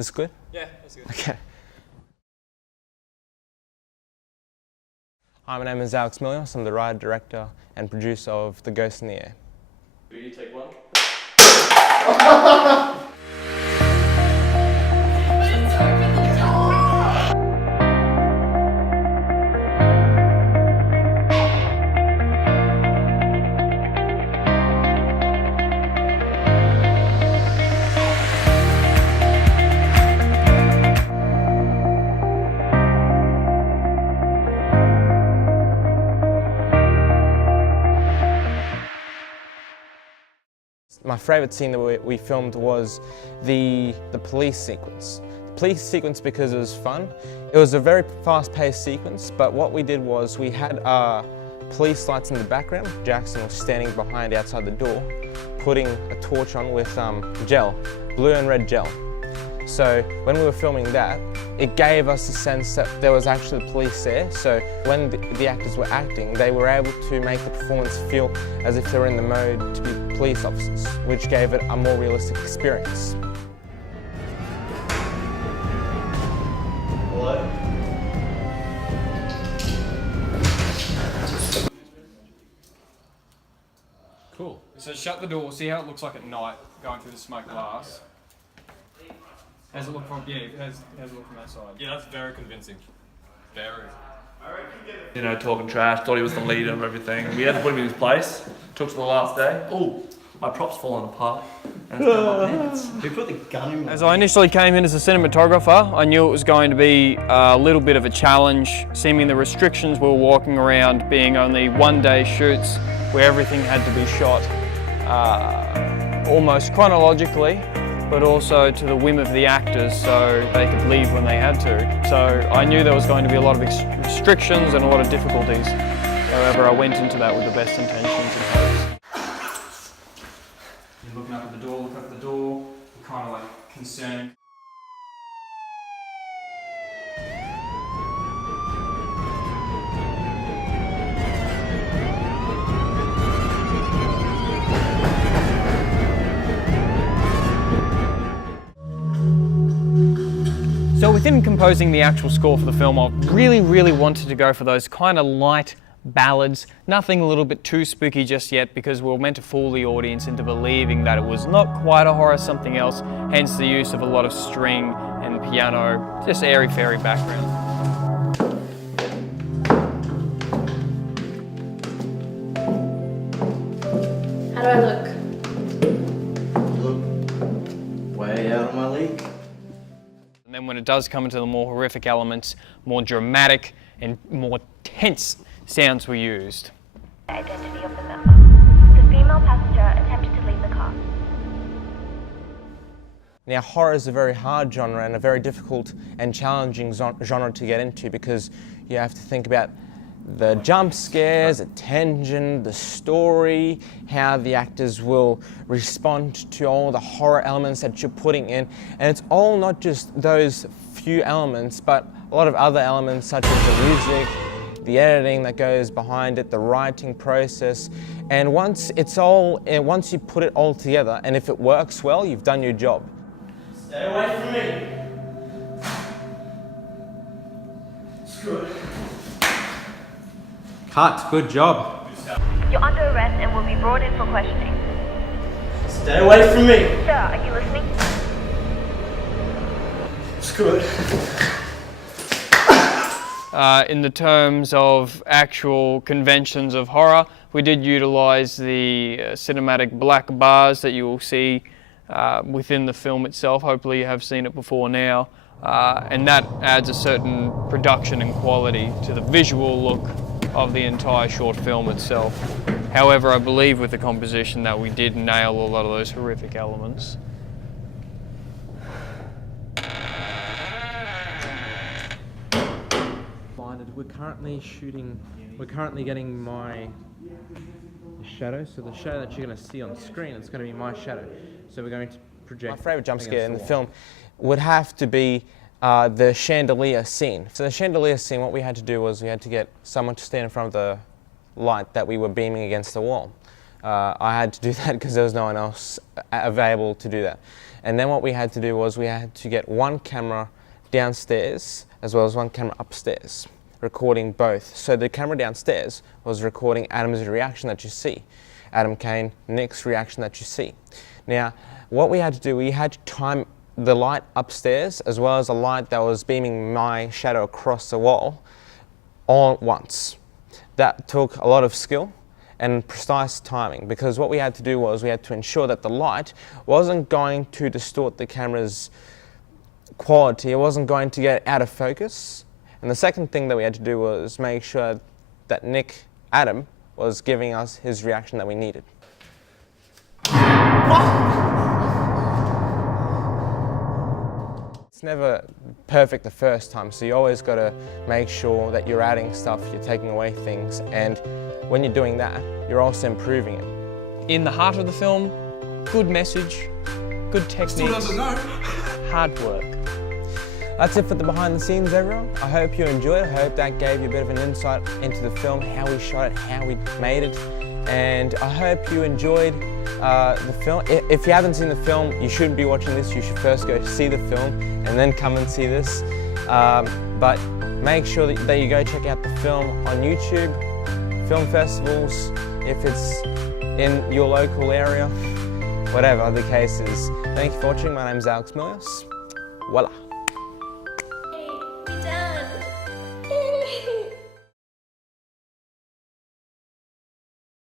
This good? Yeah, that's good. Okay. Hi, my name is Milios. I'm the writer, director, and producer of The Ghost in the Air. Ready, take one. My favourite scene that we filmed was the police sequence. The police sequence because it was fun. It was a very fast-paced sequence, but what we did was we had police lights in the background. Jackson was standing behind outside the door, putting a torch on with gel, blue and red gel. So when we were filming that, it gave us a sense that there was actually police there. So when the actors were acting, they were able to make the performance feel as if they were in the mode to be police officers, which gave it a more realistic experience. Hello? Cool. So shut the door, see how it looks like at night, going through the smoke glass. How's it look from, how's it look from that side? Yeah, that's very convincing. Very. You know, talking trash, thought he was the leader of everything. We had to put him in his place. Took to the last day. Oh, my prop's falling apart. And it's going my pants. Who put the gun in? As I initially came in as a cinematographer, I knew it was going to be a little bit of a challenge, seeming the restrictions we were walking around being only one-day shoots where everything had to be shot almost chronologically, but also to the whim of the actors so they could leave when they had to. So I knew there was going to be a lot of restrictions and a lot of difficulties. However, I went into that with the best intentions and hopes. You're looking up at the door, look up at the door, you're kind of like concerned. So within composing the actual score for the film, I really wanted to go for those kind of light ballads, nothing a little bit too spooky just yet, because we were meant to fool the audience into believing that it was not quite a horror, something else, hence the use of a lot of string and piano, just airy-fairy background. How do I look? Look way out of my league. And then when it does come into the more horrific elements, more dramatic and more tense sounds were used. Identity of the member. The female passenger attempted to leave the car. Now, horror is a very hard genre and a very difficult and challenging genre to get into because you have to think about the jump scares, the tension, the story, how the actors will respond to all the horror elements that you're putting in. And it's all not just those few elements, but a lot of other elements such as the music, the editing that goes behind it, the writing process. And once you put it all together, and if it works well, you've done your job. Stay away from me. It's good. Cut, good job. You're under arrest and will be brought in for questioning. Stay away from me. Sir, are you listening? It's good. In the terms of actual conventions of horror, we did utilise the cinematic black bars that you will see within the film itself. Hopefully you have seen it before now. And that adds a certain production and quality to the visual look of the entire short film itself. However, I believe with the composition that we did nail a lot of those horrific elements. We're currently getting my shadow, so the shadow that you're going to see on screen, it's going to be my shadow. So we're going to project. My favourite jump scare in the film would have to be the chandelier scene. So the chandelier scene, what we had to do was we had to get someone to stand in front of the light that we were beaming against the wall. I had to do that because there was no one else available to do that. And then what we had to do was we had to get one camera downstairs as well as one camera upstairs, recording both. So the camera downstairs was recording Adam's reaction that you see, Adam Kane, Nick's reaction that you see. Now, what we had to do, we had to time the light upstairs as well as the light that was beaming my shadow across the wall all at once. That took a lot of skill and precise timing, because what we had to do was we had to ensure that the light wasn't going to distort the camera's quality, it wasn't going to get out of focus. And the second thing that we had to do was make sure that Adam was giving us his reaction that we needed. It's never perfect the first time, so you always got to make sure that you're adding stuff, you're taking away things, and when you're doing that, you're also improving it. In the heart of the film, good message, good techniques, hard work. That's it for the behind the scenes, everyone. I hope you enjoyed it. I hope that gave you a bit of an insight into the film, how we shot it, how we made it, and I hope you enjoyed the film. If you haven't seen the film, you shouldn't be watching this. You should first go see the film and then come and see this. But make sure that you go check out the film on YouTube, film festivals, if it's in your local area, whatever the case is. Thank you for watching. My name is Milios. Voila.